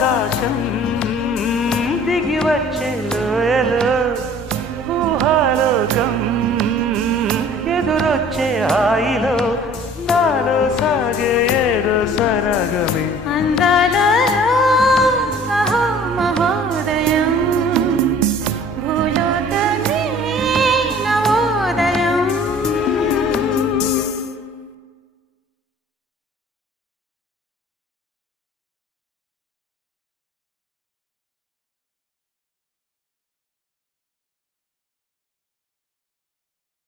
ఆకాశం దిగి వచ్చే లోయలో ఊహాలోకం ఎదురొచ్చే హాయిలో నాలో సాగే ఏదో సరగమే అందాల